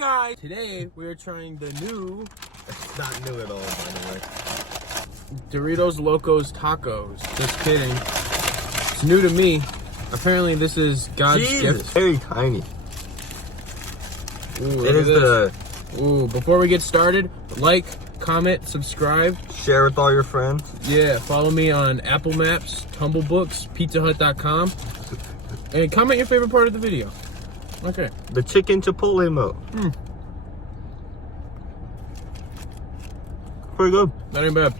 guys! Today we are trying the new It's not new at all, by the way. Doritos Locos Tacos. Just kidding. It's new to me. Apparently this is God's gift. Very tiny. Ooh, It is the Ooh, before we get started, like, comment, subscribe. share with all your friends. Yeah, follow me on Apple Maps, Tumblebooks, PizzaHut.com. And comment your favorite part of the video. Okay. The chicken chipotle mode. Hmm. Pretty good. Not even bad.